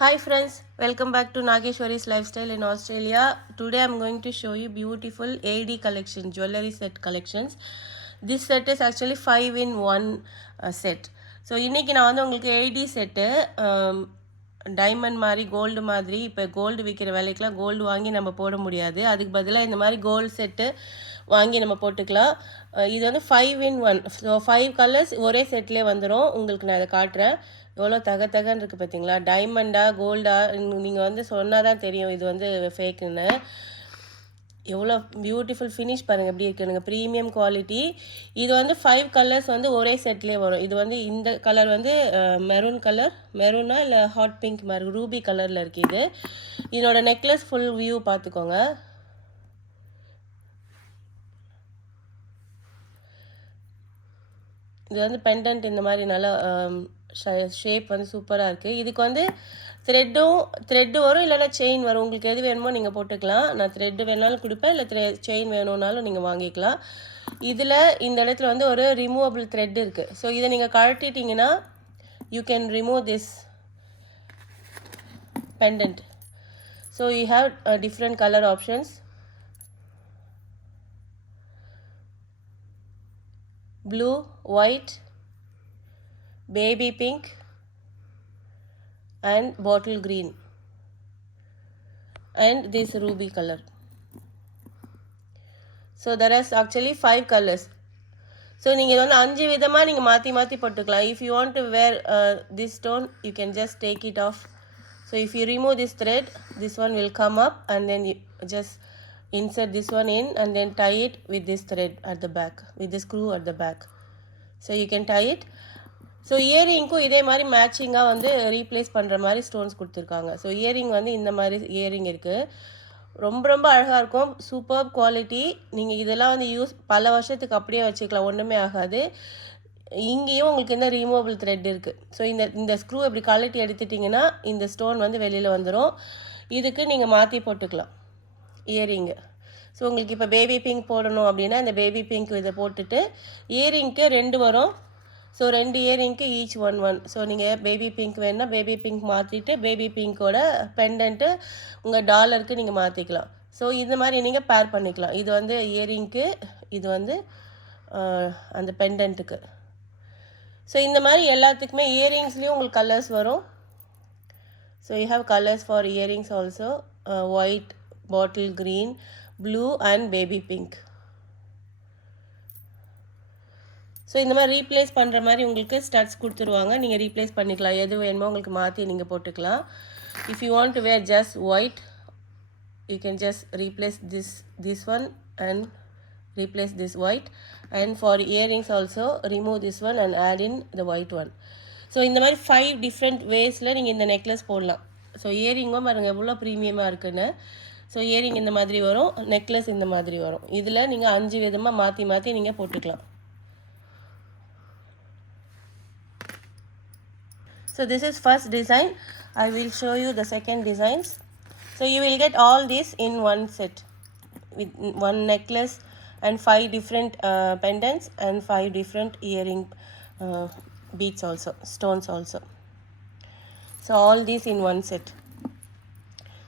Hi friends, welcome back to Nageshwari's Lifestyle in Australia. Today I'm going to show you beautiful AD collection, jewelry set collections. This set is actually 5 in 1 set. So இன்னைக்கு நான் வந்து உங்களுக்கு AD set diamond மாதிரி gold மாதிரி இப்போ gold விற்கிற வேலைக்கெலாம் gold வாங்கி நம்ம போட முடியாது. அதுக்கு பதிலாக இந்த மாதிரி கோல்டு செட்டு வாங்கி நம்ம போட்டுக்கலாம். இது வந்து 5 in 1. ஸோ 5 கலர்ஸ் ஒரே செட்லேயே வந்துடும். உங்களுக்கு நான் இதை காட்டுறேன். எவ்வளோ தகன்னு இருக்குது பார்த்தீங்களா? டைமண்டா கோல்டா நீங்கள் வந்து சொன்னால் தான் தெரியும் இது வந்து ஃபேக்குன்னு. எவ்வளோ பியூட்டிஃபுல் ஃபினிஷ் பாருங்கள் எப்படி இருக்குதுங்க, ப்ரீமியம் குவாலிட்டி. இது வந்து 5 கலர்ஸ் வந்து ஒரே செட்லேயே வரும். இது வந்து இந்த கலர் வந்து மெரூன் கலர், மெரூனா இல்லை ஹாட் பிங்க் மாதிரி ரூபி கலரில் இருக்குது இது. இதோட நெக்லஸ் ஃபுல் வியூ பார்த்துக்கோங்க. இது வந்து பெண்டன்ட் இந்த மாதிரி நல்லா ஷேப் வந்து சூப்பராக இருக்குது. இதுக்கு வந்து த்ரெட்டு வரும், இல்லைனா செயின் வரும். உங்களுக்கு எது வேணுமோ நீங்கள் போட்டுக்கலாம். நான் த்ரெட்டு வேணாலும் கொடுப்பேன், இல்லை செயின் வேணும்னாலும் நீங்கள் வாங்கிக்கலாம். இதில் இந்த இடத்துல வந்து ஒரு ரிமூவபிள் த்ரெட் இருக்குது. ஸோ இதை நீங்கள் கழட்டிட்டிங்கன்னா you can remove this pendant. So you have different colour options. blue, white, baby pink and bottle green and this ruby color. So there is actually 5 colors. So நீங்க இது வந்து 5 விதமா நீங்க மாத்தி போட்டுக்கலாம். If you want to wear this stone, you can just take it off. So if you remove this thread, this one will come up and then you just insert this one in and then tie it with this thread at the back, with the screw at the back. So you can tie it. So இயரிங்க்கும் இதே மாதிரி மேட்சிங்காக வந்து replace பண்ணுற மாதிரி stones கொடுத்துருக்காங்க. So earring வந்து இந்த மாதிரி இயரிங் இருக்குது. ரொம்ப அழகாக இருக்கும், சூப்பர் குவாலிட்டி. நீங்கள் இதெல்லாம் வந்து பல வருஷத்துக்கு அப்படியே வச்சுக்கலாம், ஒன்றுமே ஆகாது. இங்கேயும் உங்களுக்கு இந்த ரிமூவபிள் த்ரெட் இருக்குது. ஸோ இந்த ஸ்க்ரூ இப்படி கழட்டி எடுத்துட்டிங்கன்னா இந்த ஸ்டோன் வந்து வெளியில் வந்துடும். இதுக்கு நீங்கள் மாற்றி போட்டுக்கலாம் இயரிங்கு. ஸோ உங்களுக்கு இப்போ பேபி பிங்க் போடணும் அப்படின்னா இந்த பேபி பிங்க் இதை போட்டுட்டு இயரிங்க்கு 2 வரும். ஸோ 2 இயரிங்க்கு ஈச் 1. ஸோ நீங்கள் பேபி பிங்க் வேணுன்னா பேபி பிங்க் மாற்றிட்டு பேபி பிங்க்கோட பெண்டன்ட்டு உங்கள் டாலருக்கு நீங்கள் மாற்றிக்கலாம். ஸோ இந்த மாதிரி நீங்கள் பேர் பண்ணிக்கலாம். இது வந்து இயரிங்க்கு, இது வந்து அந்த பெண்டன்ட்டுக்கு. ஸோ இந்த மாதிரி எல்லாத்துக்குமே இயரிங்ஸ்லேயும் உங்களுக்கு கலர்ஸ் வரும். So you have colours for earrings also, white, bottle green, blue and baby pink. So இந்த மாதிரி ரீப்ளேஸ் பண்ணுற மாதிரி உங்களுக்கு ஸ்டட்ஸ் கொடுத்துருவாங்க. நீங்கள் ரீப்ளேஸ் பண்ணிக்கலாம், எது வேணுமோ உங்களுக்கு மாற்றி நீங்கள் போட்டுக்கலாம். If you want to wear just white, you can just replace this one and replace this white. And for earrings also remove this one and add in the white one. So இந்த மாதிரி 5 different வேஸில் நீங்கள் இந்த necklace போடலாம். So இயரிங்கும் பாருங்கள் எவ்வளோ ப்ரீமியமாக இருக்குன்னு. So earring இந்த மாதிரி வரும், நெக்லஸ் இந்த மாதிரி வரும். இதில் நீங்கள் 5 விதமாக மாற்றி நீங்கள் போட்டுக்கலாம். So this is first design. I will show you the second designs. So you will get all this in one set with one necklace and 5 different pendants and 5 different earring beads also, stones also. So all this in one set.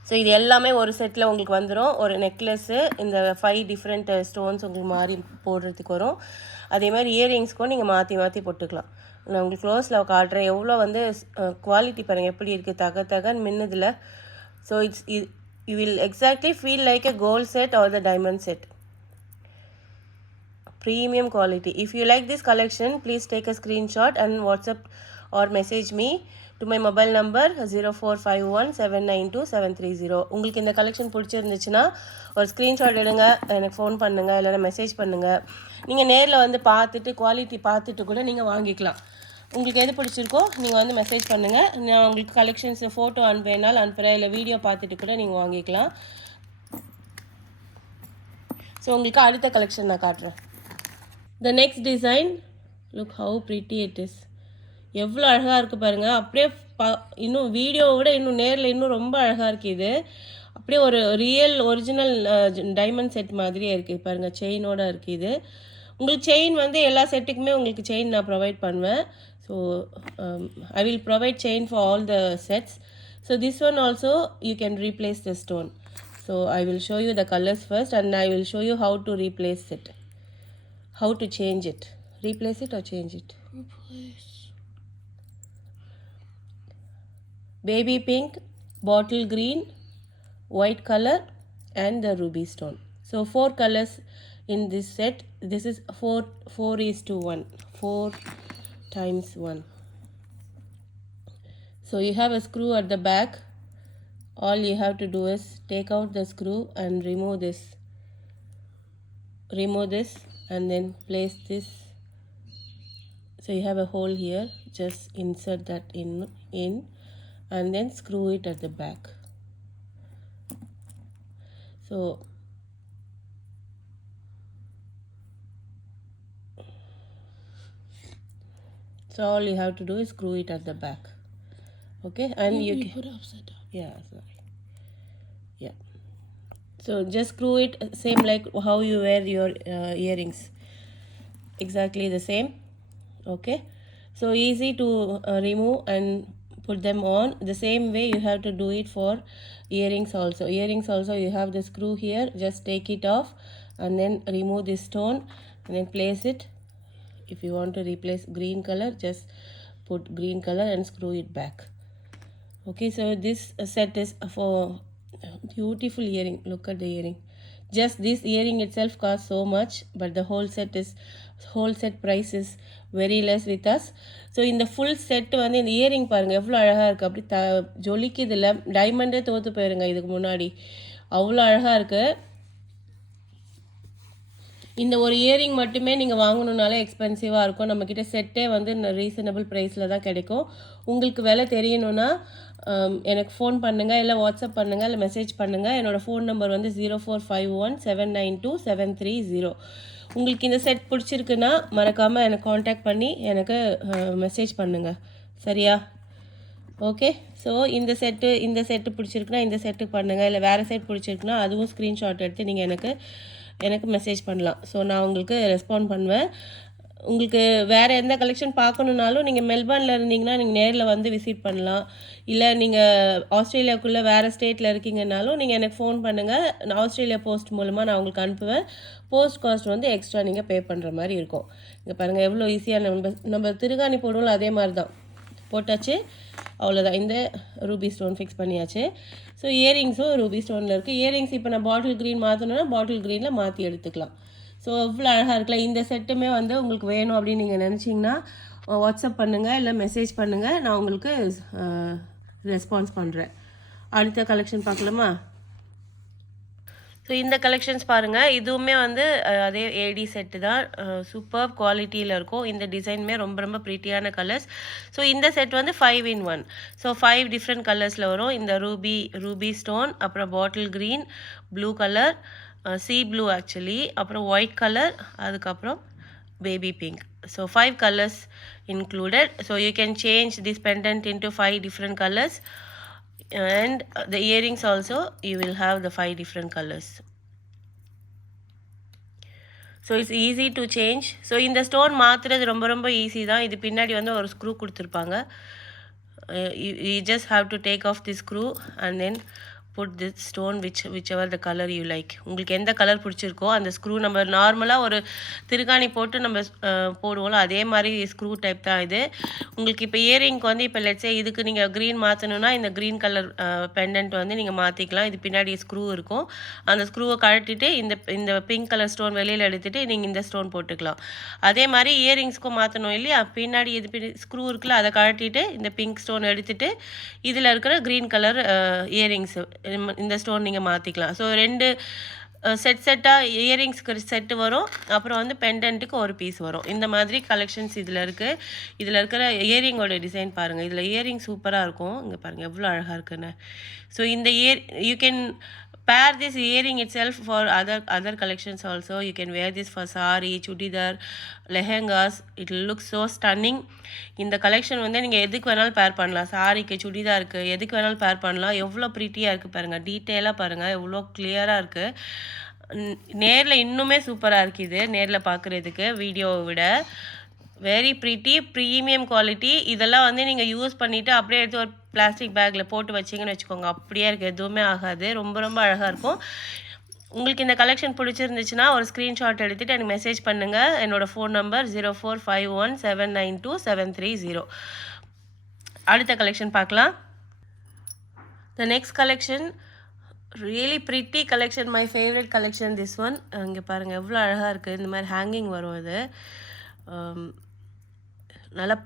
So இது எல்லாமே ஒரு settle உங்களுக்கு வந்துடும். ஒரு necklace, இந்த 5 different stones உங்களுக்கு மாறி போடுறதுக்கு வரும். அதே மாதிரி இயரிங்ஸ்க்கும் நீங்கள் மாற்றி போட்டுக்கலாம். நான் உங்களுக்கு க்ளோஸில் காட்டுறேன், எவ்வளோ வந்து குவாலிட்டி பாருங்கள் எப்படி இருக்குது, தகன்னு மின்னுதில். So you will exactly feel like a gold set or the diamond set. Premium quality. If you like this collection, please take a screenshot and WhatsApp or message me to my mobile number 0451792730. உங்களுக்கு இந்த collection பிடிச்சிருந்துச்சுன்னா ஒரு screenshot எடுங்க, எனக்கு phone பண்ணுங்கள், இல்லைனா message பண்ணுங்கள். நீங்கள் நேரில் வந்து பார்த்துட்டு குவாலிட்டி பார்த்துட்டு கூட நீங்கள் வாங்கிக்கலாம். உங்களுக்கு எது பிடிச்சிருக்கோ நீங்கள் வந்து மெசேஜ் பண்ணுங்கள். நான் உங்களுக்கு கலெக்ஷன்ஸ் ஃபோட்டோ அனுப்புனாலும் அனுப்புகிறேன், இல்லை வீடியோ பார்த்துட்டு கூட நீங்கள் வாங்கிக்கலாம். ஸோ உங்களுக்கு அடுத்த கலெக்ஷன் நான் காட்டுறேன். The next design, look how pretty it is. எவ்வளோ அழகாக இருக்குது பாருங்கள். அப்படியே இன்னும் வீடியோவை விட இன்னும் நேரில் இன்னும் ரொம்ப அழகாக இருக்குது இது. அப்படியே ஒரு ரியல் ஒரிஜினல் டைமண்ட் செட் மாதிரியே இருக்குது பாருங்கள். செயினோடு இருக்குது இது. உங்களுக்கு செயின் வந்து எல்லா செட்டுக்குமே உங்களுக்கு செயின் நான் ப்ரொவைட் பண்ணுவேன். So I will provide chain for all the sets. So So this one also you can replace the stone. So I will show you the colors first and I will show you how to replace it, how to change it. Replace it or change it? Replace. Baby pink, bottle green, white color and the ruby stone. So 4 colors in this set. This is 4:1, 4 times 1. So you have a screw at the back. All you have to do is take out the screw and remove this and then place this. So you have a hole here, just insert that in and then screw it at the back. So all you have to do is screw it at the back. Okay, and you can put it upside down. Yeah, sorry. Yeah. So just screw it same like how you wear your earrings. Exactly the same. Okay. So easy to remove and put them on. The same way you have to do it for earrings also. Earrings also you have the screw here. Just take it off and then remove this stone and then place it. If you want to replace green color, just put green color and screw it back. Okay, so this set is for beautiful earring. Look at the earring. Just this earring itself costs so much, but the whole set price is very less with us. So இந்த full set வந்து இந்த earring பாருங்க எவ்வளோ அழகாக இருக்குது. அப்படி ஜொலிக்குது இல்லை, டைமண்டே தோற்று போயிருங்க இதுக்கு முன்னாடி, அவ்வளோ அழகாக இருக்குது. இந்த ஒரு இயரிங் மட்டுமே நீங்கள் வாங்கணுன்னாலே எக்ஸ்பென்சிவாக இருக்கும். நம்மக்கிட்ட செட்டே வந்து ரீசனபிள் ப்ரைஸில் தான் கிடைக்கும். உங்களுக்கு விலை தெரியணுன்னா எனக்கு ஃபோன் பண்ணுங்கள், இல்லை வாட்ஸ்அப் பண்ணுங்கள், இல்லை மெசேஜ் பண்ணுங்கள். என்னோடய ஃபோன் நம்பர் வந்து 0451792730. உங்களுக்கு இந்த செட் பிடிச்சிருக்குன்னா மறக்காமல் எனக்கு காண்டாக்ட் பண்ணி எனக்கு மெசேஜ் பண்ணுங்கள், சரியா? ஓகே, ஸோ இந்த செட்டு பிடிச்சிருக்குன்னா இந்த செட்டுக்கு பண்ணுங்கள், இல்லை வேறு செட் பிடிச்சிருக்குன்னா அதுவும் ஸ்க்ரீன்ஷாட் எடுத்து நீங்கள் எனக்கு மெசேஜ் பண்ணலாம். ஸோ நான் உங்களுக்கு ரெஸ்பாண்ட் பண்ணுவேன். உங்களுக்கு வேறு எந்த கலெக்ஷன் பார்க்கணுன்னாலும் நீங்கள் மெல்பர்னில் இருந்தீங்கன்னா நீங்கள் நேரில் வந்து விசிட் பண்ணலாம். இல்லை நீங்கள் ஆஸ்திரேலியாவுக்குள்ளே வேறு ஸ்டேட்டில் இருக்கீங்கன்னாலும் நீங்கள் எனக்கு ஃபோன் பண்ணுங்கள். நான் ஆஸ்திரேலியா போஸ்ட் மூலமாக நான் உங்களுக்கு அனுப்புவேன். போஸ்ட் காஸ்ட் வந்து எக்ஸ்ட்ரா நீங்கள் பே பண்ணுற மாதிரி இருக்கும். இங்கே பாருங்கள் எவ்வளோ ஈஸியாக நம்ம திருகாணி போடுவோம்ல அதே மாதிரி தான் போட்டாச்சு, அவ்வளோதான். இந்த ரூபி ஸ்டோன் ஃபிக்ஸ் பண்ணியாச்சு. ஸோ இயரிங்ஸும் ரூபி ஸ்டோனில் இருக்குது. இயரிங்ஸ் இப்போ நான் பாட்டில் க்ரீன் மாற்றணுன்னா பாட்டில் க்ரீனில் மாற்றி எடுத்துக்கலாம். ஸோ எவ்வளோ அழகாக இருக்கலாம். இந்த செட்டுமே வந்து உங்களுக்கு வேணும் அப்படின்னு நீங்கள் நினச்சிங்கன்னா வாட்ஸ்அப் பண்ணுங்கள், இல்லை மெசேஜ் பண்ணுங்கள், நான் உங்களுக்கு ரெஸ்பான்ஸ் பண்ணுறேன். அடுத்த கலெக்ஷன் பார்க்கலாமா? ஸோ இந்த கலெக்ஷன்ஸ் பாருங்கள், இதுவுமே வந்து அதே ஏடி செட்டு தான், சூப்பர் குவாலிட்டியில் இருக்கும். இந்த டிசைனுமே ரொம்ப ரொம்ப ப்ரீட்டியான கலர்ஸ். ஸோ இந்த செட் வந்து 5-in-1. ஸோ 5 டிஃப்ரெண்ட் கலர்ஸில் வரும். இந்த ரூபி ஸ்டோன், அப்புறம் bottle green, blue colour, C blue actually, அப்புறம் ஒயிட் கலர், அதுக்கப்புறம் baby pink. So 5 colors included. So you can change this pendant into 5 different colors, and the earrings also you will have the 5 different colors. So it's easy to change. So இந்த stone மாற்றுறது ரொம்ப ரொம்ப easy தான். இது பின்னாடி வந்து ஒரு screw கொடுத்துருப்பாங்க. You just have to take off the screw and then put this stone whichever the color you like. உங்களுக்கு எந்த கலர் பிடிச்சிருக்கோ அந்த ஸ்க்ரூ, நம்ம நார்மலாக ஒரு திருகாணி போட்டு நம்ம போடுவோம்ல அதே மாதிரி ஸ்க்ரூ டைப் தான் இது. உங்களுக்கு இப்போ இயரிங்க்கு வந்து இப்போ லெட்ஸே இதுக்கு நீங்கள் க்ரீன் மாற்றணுன்னா இந்த க்ரீன் கலர் பெண்டன்ட் வந்து நீங்கள் மாற்றிக்கலாம். இது பின்னாடி ஸ்க்ரூ இருக்கும். அந்த ஸ்க்ரூவை கழட்டிட்டு இந்த பிங்க் கலர் ஸ்டோன் வெளியில் எடுத்துகிட்டு நீங்கள் இந்த ஸ்டோன் போட்டுக்கலாம். அதே மாதிரி இயரிங்ஸ்க்கும் மாற்றணும் இல்லையா, பின்னாடி இது ஸ்க்ரூ இருக்குல்ல அதை கழட்டிட்டு இந்த பிங்க் ஸ்டோன் எடுத்துகிட்டு இதில் இருக்கிற க்ரீன் கலர் இயரிங்ஸ் இந்த ஸ்டோன் நீங்கள் மாற்றிக்கலாம். ஸோ 2 செட்டாக இயரிங்ஸ்க்கு செட்டு வரும், அப்புறம் வந்து பெண்டன்ட்டுக்கு ஒரு பீஸ் வரும். இந்த மாதிரி கலெக்ஷன்ஸ் இதில் இருக்குது. இதில் இருக்கிற இயரிங்கோட டிசைன் பாருங்கள். இதில் இயரிங் சூப்பராக இருக்கும். இங்கே பாருங்கள் எவ்வளோ அழகாக இருக்குன்னு. ஸோ இந்த you can pair this earring itself for other collections also. You can wear this for sari, chudidar, lehengas. It will look so stunning. இந்த கலெக்ஷன் வந்து நீங்கள் எதுக்கு வேணாலும் பேர் பண்ணலாம். சாரிக்கு, சுடிதாருக்கு, எதுக்கு வேணாலும் பேர் பண்ணலாம். எவ்வளோ ப்ரீட்டியாக இருக்குது பாருங்கள், டீட்டெயிலாக பாருங்கள், எவ்வளோ கிளியராக இருக்குது. நேரில் இன்னுமே சூப்பராக இருக்குது நேரில் பார்க்குறதுக்கு வீடியோவை விட. Very pretty premium quality. இதெல்லாம் வந்து நீங்கள் யூஸ் பண்ணிவிட்டு அப்படியே எடுத்து ஒரு பிளாஸ்டிக் பேக்கில் போட்டு வச்சிங்கன்னு வச்சுக்கோங்க, அப்படியே இருக்குது, எதுவுமே ஆகாது. ரொம்ப ரொம்ப அழகாக இருக்கும். உங்களுக்கு இந்த கலெக்ஷன் பிடிச்சிருந்துச்சுன்னா ஒரு ஸ்க்ரீன்ஷாட் எடுத்துகிட்டு எனக்கு மெசேஜ் பண்ணுங்கள். என்னோடய ஃபோன் நம்பர் 04517992 அடுத்த கலெக்ஷன் பார்க்கலாம். The next collection, really pretty collection, my favorite collection, this one. இங்கே பாருங்கள் எவ்வளோ அழகாக இருக்குது. இந்த மாதிரி ஹேங்கிங் வரும். இது நல்லா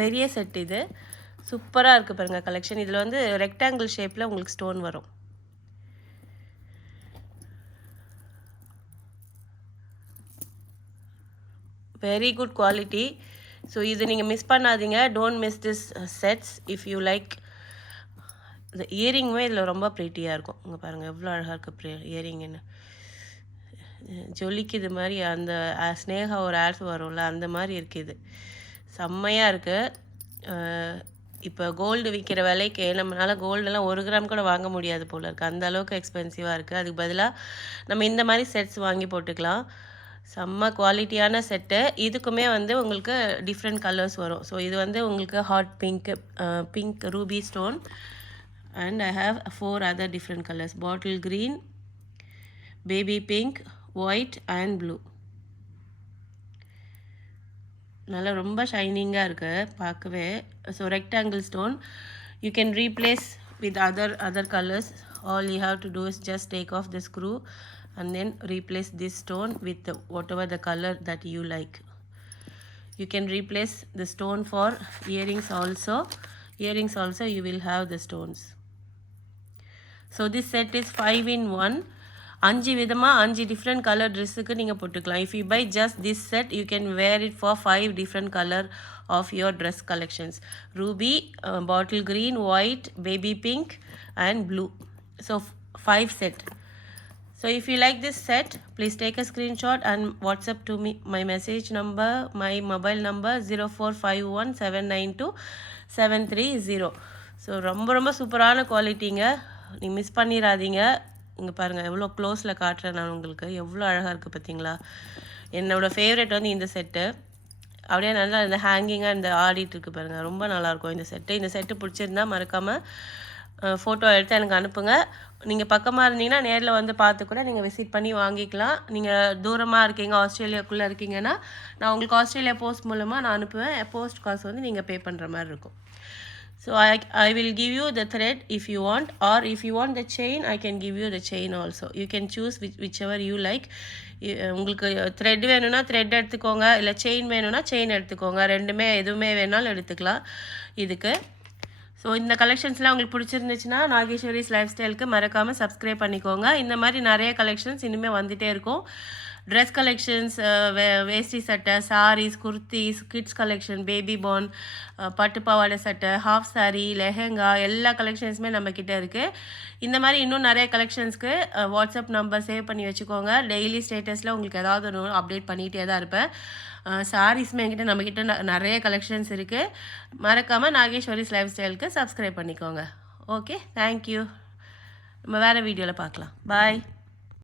பெரிய செட். இது சூப்பராக இருக்குது பாருங்கள் கலெக்ஷன். இதில் வந்து ரெக்டாங்கிள் ஷேப்பில் உங்களுக்கு ஸ்டோன் வரும். Very good quality. ஸோ இது நீங்கள் மிஸ் பண்ணாதீங்க. Don't miss this sets if you like. இந்த இயரிங்குமே இதில் ரொம்ப ப்ரீட்டியாக இருக்கும். இங்கே பாருங்கள் எவ்வளோ அழகாக இருக்குது இயரிங்குன்னு. ஜொலிக்குது மாதிரி அந்த ஸ்னேகா ஒரு ஆட்ஸ் வரும்ல, அந்த மாதிரி இருக்குது. செம்மையாக இருக்குது. இப்போ கோல்டு விற்கிற விலைக்கு நம்மளால் கோல்டெல்லாம் 1 கிராம் கூட வாங்க முடியாது போல் இருக்குது. அந்த அளவுக்கு எக்ஸ்பென்சிவாக இருக்குது. அதுக்கு பதிலாக நம்ம இந்த மாதிரி செட்ஸ் வாங்கி போட்டுக்கலாம். செம்ம குவாலிட்டியான செட்டு. இதுக்குமே வந்து உங்களுக்கு டிஃப்ரெண்ட் கலர்ஸ் வரும். ஸோ இது வந்து உங்களுக்கு hot pink Ruby stone, and I have 4 other different colors: bottle green, baby pink, white and blue. நல்லா ரொம்ப ஷைனிங்காக இருக்குது பார்க்கவே. So rectangle stone you can replace with other colors. All you have to do is just take off the screw and then replace this stone with whatever the color that you like. You can replace the stone for earrings also. You will have the stones. So this set is 5 in 1. 5 விதமாக 5 different color ட்ரெஸ்ஸுக்கு நீங்கள் போட்டுக்கலாம். If you buy just this set, you can wear it for 5 different color of your dress collections: ruby, bottle green, white, baby pink and blue. So 5 set. So if you like this set, please take a screenshot and WhatsApp to me. My message number, my mobile number 0451792730. So ரொம்ப ரொம்ப சூப்பரான குவாலிட்டிங்க. நீங்கள் miss பண்ணிடாதீங்க. இங்கே பாருங்கள் எவ்வளோ க்ளோஸில் காட்டுறேன் நான் உங்களுக்கு. எவ்வளோ அழகாக இருக்குது பார்த்தீங்களா. என்னோடய ஃபேவரெட் வந்து இந்த செட்டு. அப்படியே நல்லா இந்த ஹேங்கிங்காக இந்த ஆடிட்டுருக்கு பாருங்கள். ரொம்ப நல்லாயிருக்கும் இந்த செட்டு. இந்த செட்டு பிடிச்சிருந்தா மறக்காமல் ஃபோட்டோ எடுத்து எனக்கு அனுப்புங்க. நீங்கள் பக்கமாக இருந்தீங்கன்னா நேரில் வந்து பார்த்து கூட நீங்கள் விசிட் பண்ணி வாங்கிக்கலாம். நீங்கள் தூரமாக இருக்கீங்க, ஆஸ்திரேலியாக்குள்ளே இருக்கீங்கன்னா நான் உங்களுக்கு ஆஸ்திரேலியா போஸ்ட் மூலமாக நான் அனுப்புவேன். போஸ்ட் காசு வந்து நீங்கள் பே பண்ணுற மாதிரி இருக்கும். So I will give you the thread if you want, or if you want the chain, I can give you the chain also. You can choose whichever you like. உங்களுக்கு த்ரெட் வேணும்னா thread எடுத்துக்கோங்க, இல்லை chain வேணும்னா chain எடுத்துக்கோங்க. ரெண்டுமே எதுவுமே வேணாலும் எடுத்துக்கலாம் இதுக்கு. ஸோ இந்த கலெக்ஷன்ஸ்லாம் உங்களுக்கு பிடிச்சிருந்துச்சுன்னா நாகேஸ்வரிஸ் லைஃப் ஸ்டைலுக்கு மறக்காமல் சப்ஸ்கிரைப் பண்ணிக்கோங்க. இந்த மாதிரி நிறைய கலெக்ஷன்ஸ் இனிமேல் வந்துகிட்டே இருக்கும். ட்ரெஸ் கலெக்ஷன்ஸ், வேஷ்டி சட்டை, sarees, kurtis, kids collection, baby born, பட்டு பாவாடை சட்டை, ஹாஃப் சாரீ, லெஹெங்கா, எல்லா கலெக்ஷன்ஸுமே நம்மக்கிட்ட இருக்குது. இந்த மாதிரி இன்னும் நிறைய கலெக்ஷன்ஸ்க்கு வாட்ஸ்அப் நம்பர் சேவ் பண்ணி வச்சுக்கோங்க. டெய்லி ஸ்டேட்டஸில் உங்களுக்கு ஏதாவது ஒன்று அப்டேட் பண்ணிகிட்டே தான் இருப்பேன். சாரீஸ்மே நம்மக்கிட்ட நிறைய கலெக்ஷன்ஸ் இருக்குது. மறக்காமல் நாகேஸ்வரிஸ் லைஃப் ஸ்டைலுக்கு சப்ஸ்கிரைப் பண்ணிக்கோங்க. Okay, thank you. நம்ம வேறு வீடியோவில் பார்க்கலாம். பாய்.